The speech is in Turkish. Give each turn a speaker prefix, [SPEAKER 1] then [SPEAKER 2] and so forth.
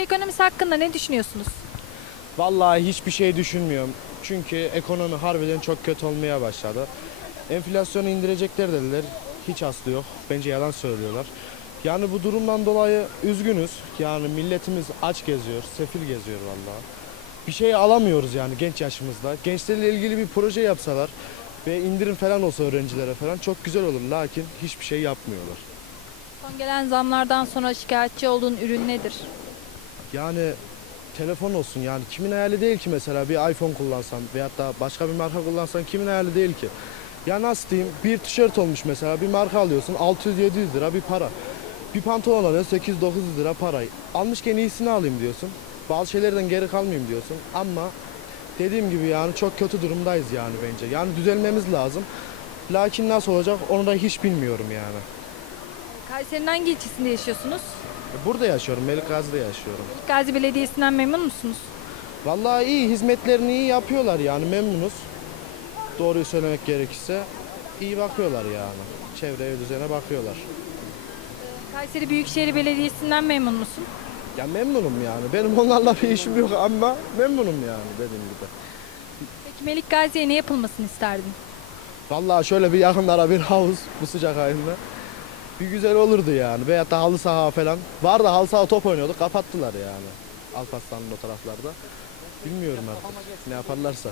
[SPEAKER 1] Ekonomisi hakkında ne düşünüyorsunuz?
[SPEAKER 2] Vallahi hiçbir şey düşünmüyorum. Çünkü ekonomi harbiden çok kötü olmaya başladı. Enflasyonu indirecekler dediler. Hiç aslı yok. Bence yalan söylüyorlar. Yani bu durumdan dolayı üzgünüz. Yani milletimiz aç geziyor, sefil geziyor vallahi. Bir şey alamıyoruz yani genç yaşımızda. Gençlerle ilgili bir proje yapsalar ve indirim falan olsa öğrencilere falan çok güzel olur. Lakin hiçbir şey yapmıyorlar.
[SPEAKER 1] Son gelen zamlardan sonra şikayetçi olduğun ürün nedir?
[SPEAKER 2] Yani telefon olsun yani kimin hayali değil ki mesela bir iPhone kullansan veyahut da başka bir marka kullansan kimin hayali değil ki. Ya nasıl diyeyim bir tişört olmuş mesela bir marka alıyorsun 600-700 lira bir para. Bir pantolon alıyorsun 800-900 lira para. Almışken iyisini alayım diyorsun. Bazı şeylerden geri kalmayayım diyorsun ama dediğim gibi yani çok kötü durumdayız yani bence. Yani düzelmemiz lazım. Lakin nasıl olacak onu da hiç bilmiyorum yani.
[SPEAKER 1] Kayseri'nin hangi ilçesinde yaşıyorsunuz?
[SPEAKER 2] Burada yaşıyorum, Melikgazi'de yaşıyorum.
[SPEAKER 1] Gazi Belediyesi'nden memnun musunuz?
[SPEAKER 2] Vallahi iyi hizmetlerini iyi yapıyorlar yani memnunuz. Doğruyu söylemek gerekirse iyi bakıyorlar yani. Çevreye düzene bakıyorlar.
[SPEAKER 1] Kayseri Büyükşehir Belediyesi'nden memnun musun?
[SPEAKER 2] Ya memnunum yani. Benim onlarla bir işim yok ama memnunum yani dediğim gibi.
[SPEAKER 1] Peki Melik Gazi'ye ne yapılmasını isterdin?
[SPEAKER 2] Vallahi şöyle bir yakınlara bir havuz bu sıcak ayında bir güzel olurdu yani. Veya da halı saha falan. Var da halı saha top oynuyorduk kapattılar yani. Alparslan'ın o taraflarda. Bilmiyorum artık ne yaparlarsa.